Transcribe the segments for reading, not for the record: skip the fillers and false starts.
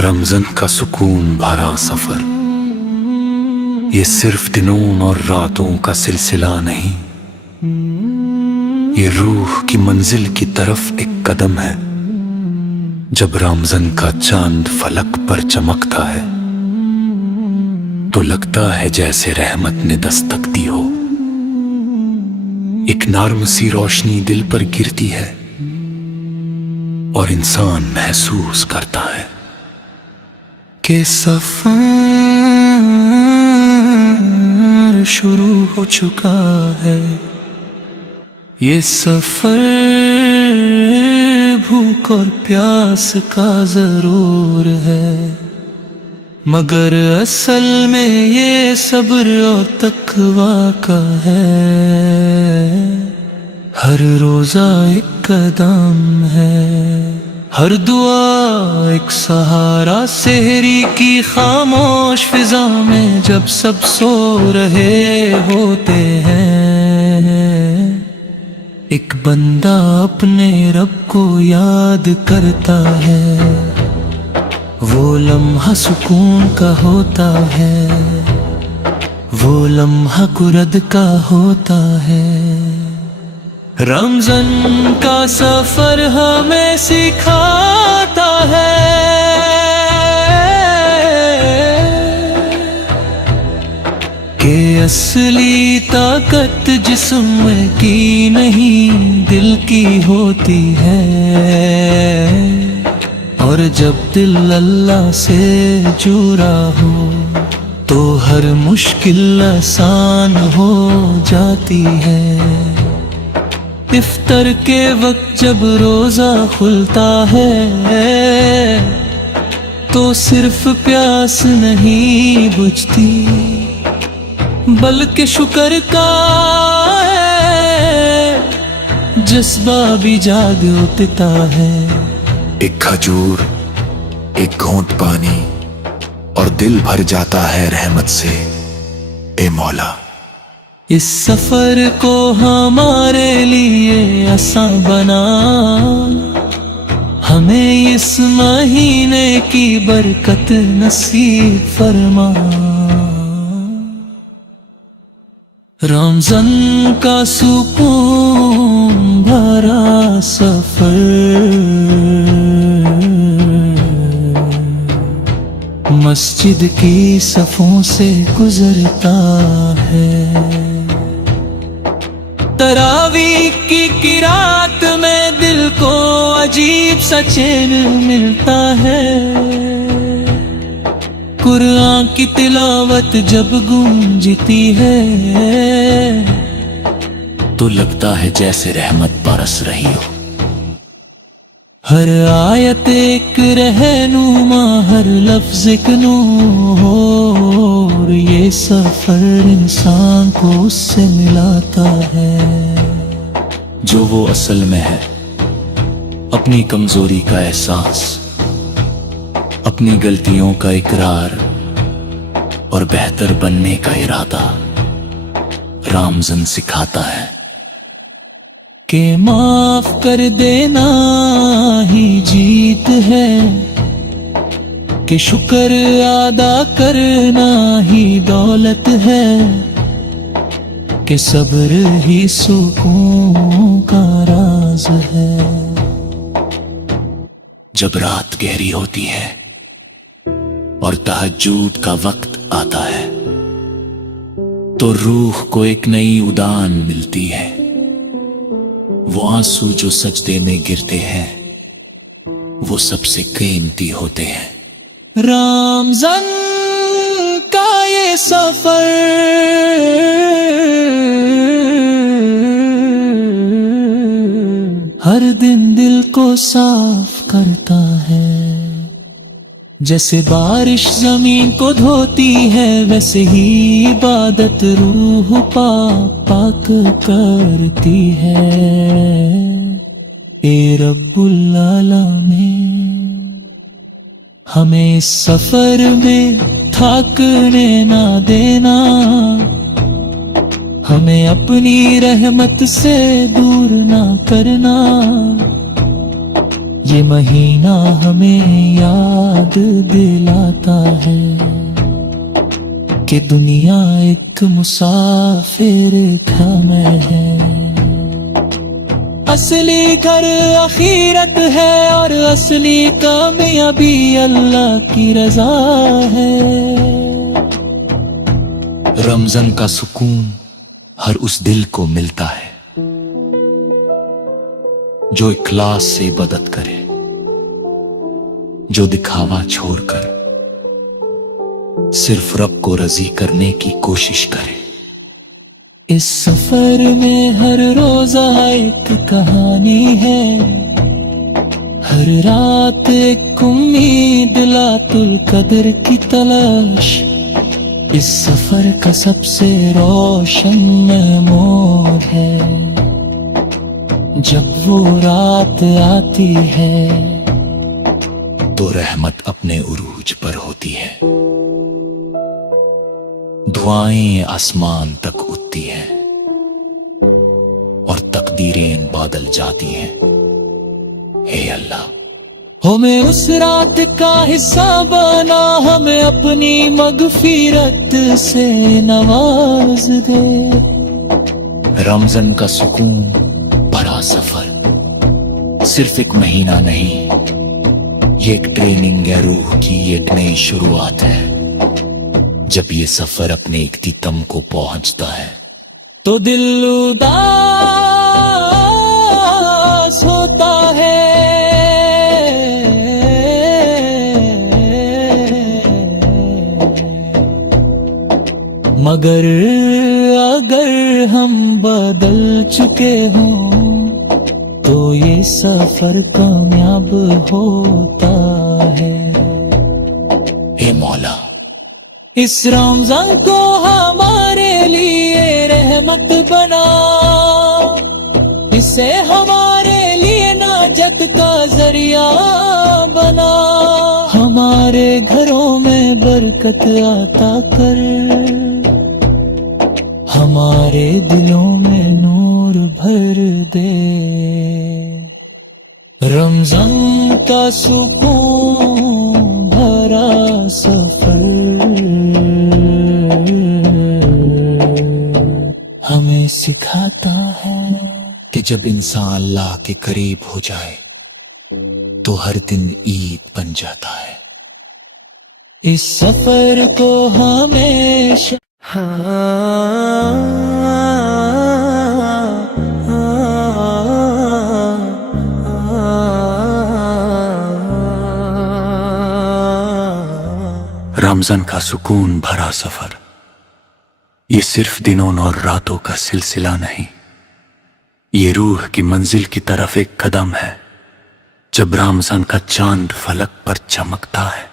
رمضان کا سکون بھرا سفر یہ صرف دنوں اور راتوں کا سلسلہ نہیں، یہ روح کی منزل کی طرف ایک قدم ہے۔ جب رمضان کا چاند فلک پر چمکتا ہے تو لگتا ہے جیسے رحمت نے دستک دی ہو، ایک نرم سی روشنی دل پر گرتی ہے اور انسان محسوس کرتا ہے کہ سفر شروع ہو چکا ہے۔ یہ سفر بھوک اور پیاس کا ضرور ہے، مگر اصل میں یہ صبر اور تقویٰ کا ہے۔ ہر روزہ ایک قدم ہے، ہر دعا ایک سہارا، سحری کی خاموش فضا میں جب سب سو رہے ہوتے ہیں، ایک بندہ اپنے رب کو یاد کرتا ہے۔ وہ لمحہ سکون کا ہوتا ہے، وہ لمحہ قرد کا ہوتا ہے۔ رمضان کا سفر ہمیں سکھاتا ہے کہ اصلی طاقت جسم کی نہیں دل کی ہوتی ہے، اور جب دل اللہ سے جڑا ہو تو ہر مشکل آسان ہو جاتی ہے۔ افطار کے وقت جب روزہ کھلتا ہے تو صرف پیاس نہیں بجھتی بلکہ شکر کا جذبہ بھی جاگ اٹھتا ہے۔ ایک کھجور، ایک گھونٹ پانی اور دل بھر جاتا ہے رحمت سے۔ اے مولا، اس سفر کو ہمارے لیے آسان بنا، ہمیں اس مہینے کی برکت نصیب فرما۔ رمضان کا سکون بھرا سفر مسجد کی صفوں سے گزرتا ہے، تراویح کی قرات میں دل کو عجیب سا چین ملتا ہے۔ قرآن کی تلاوت جب گونجتی ہے تو لگتا ہے جیسے رحمت برس رہی ہو۔ ہر آیت ایک رہنما، ہر لفظ ایک نور، یہ سفر انسان کو اس سے ملاتا ہے جو وہ اصل میں ہے، اپنی کمزوری کا احساس، اپنی غلطیوں کا اقرار اور بہتر بننے کا ارادہ۔ رمضان سکھاتا ہے کہ معاف کر دینا ہی جیت ہے، کہ شکر ادا کرنا ہی دولت ہے، کہ صبر ہی سکون کا راز ہے۔ جب رات گہری ہوتی ہے اور تہجد کا وقت آتا ہے تو روح کو ایک نئی اڑان ملتی ہے۔ وہ آنسو جو سجدے میں گرتے ہیں وہ سب سے قیمتی ہوتے ہیں۔ رمضان کا یہ سفر ہر دن دل کو صاف کرتا ہے، جیسے بارش زمین کو دھوتی ہے ویسے ہی عبادت روح پاک کرتی ہے۔ اے رب العالمین، ہمیں اس سفر میں تھکنے نہ دینا، اپنی رحمت سے دور نہ کرنا. یہ مہینہ ہمیں یاد دلاتا ہے کہ دنیا ایک مسافر تھامے ہے. اصلی گھر آخرت ہے اور اصلی کامیابی اللہ کی رضا ہے. رمضان کا سکون ہر اس دل کو ملتا ہے جو اخلاص سے عبادت کرے، جو دکھاوا چھوڑ کر صرف رب کو راضی کرنے کی کوشش کرے. اس سفر میں ہر روزہ ایک کہانی ہے، ہر رات ایک امید لات القدر کی تلاش. اس سفر کا سب سے روشن موڑ ہے جب وہ رات آتی ہے تو رحمت اپنے عروج پر ہوتی ہے. دعائیں آسمان تک اٹھتی ہیں اور تقدیریں بادل جاتی ہیں. اے اللہ ہمیں اس رات کا حصہ بنا، ہمیں اپنی مغفرت سے نواز دے. رمضان کا سکون بھرا سفر صرف ایک مہینہ نہیں، یہ ایک ٹریننگ ہے روح کی، ایک نئی شروعات ہے. جب یہ سفر اپنے اختتام کو پہنچتا ہے تو دل اداس ہوتا ہے، مگر اگر ہم بدل چکے ہوں تو یہ سفر کامیاب ہوتا ہے. اے مولا اس رمضان کو ہمارے لیے رحمت بنا، اسے ہمارے لیے ناجت کا ذریعہ بنا. ہمارے گھروں میں برکت عطا کر، ہمارے دلوں میں نور بھر دے. رمضان کا سکون بھرا سفر ہمیں سکھاتا ہے کہ جب انسان اللہ کے قریب ہو جائے تو ہر دن عید بن جاتا ہے. اس سفر کو ہمیشہ رمضان کا سکون بھرا سفر یہ صرف دنوں اور راتوں کا سلسلہ نہیں، یہ روح کی منزل کی طرف ایک قدم ہے. جب رمضان کا چاند فلک پر چمکتا ہے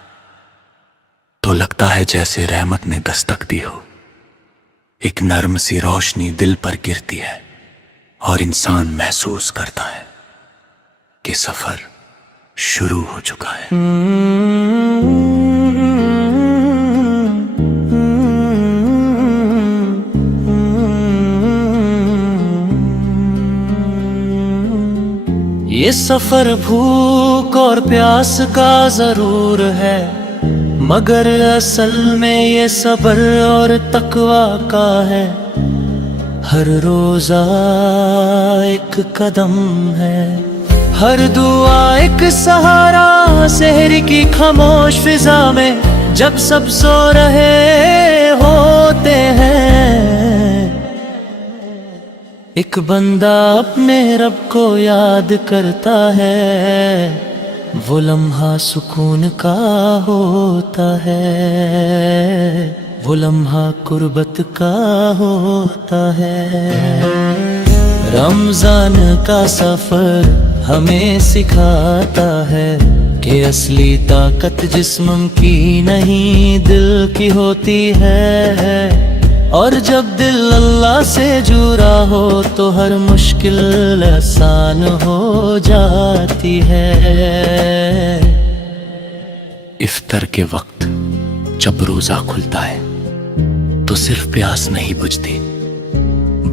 تو لگتا ہے جیسے رحمت نے دستک دی ہو. ایک نرم سی روشنی دل پر گرتی ہے اور انسان محسوس کرتا ہے کہ سفر شروع ہو چکا ہے. یہ سفر بھوک اور پیاس کا ضرور ہے، مگر اصل میں یہ صبر اور تقوی کا ہے. ہر روزہ ایک قدم ہے، ہر دعا ایک سہارا. سحر کی خاموش فضا میں جب سب سو رہے ہوتے ہیں، ایک بندہ اپنے رب کو یاد کرتا ہے. وہ لمحہ سکون کا ہوتا ہے، وہ لمحہ قربت کا ہوتا ہے. رمضان کا سفر ہمیں سکھاتا ہے کہ اصلی طاقت جسم کی نہیں دل کی ہوتی ہے. اور جب دل اللہ سے جڑا ہو تو ہر مشکل آسان ہو جاتی ہے. افطار کے وقت جب روزہ کھلتا ہے تو صرف پیاس نہیں بجھتی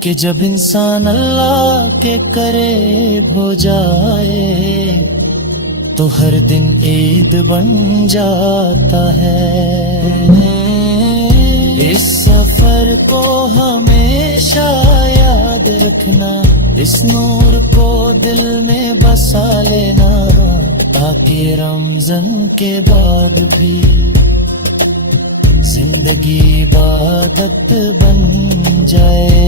کہ جب انسان اللہ کے قریب ہو جائے تو ہر دن عید بن جاتا ہے. اس سفر کو ہمیشہ یاد رکھنا, اس نور کو دل میں بسا لینا, تاکہ رمضان کے بعد بھی زندگی عبادت بن جائے.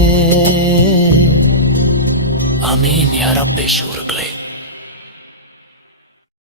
آمین یا رب شورگلے.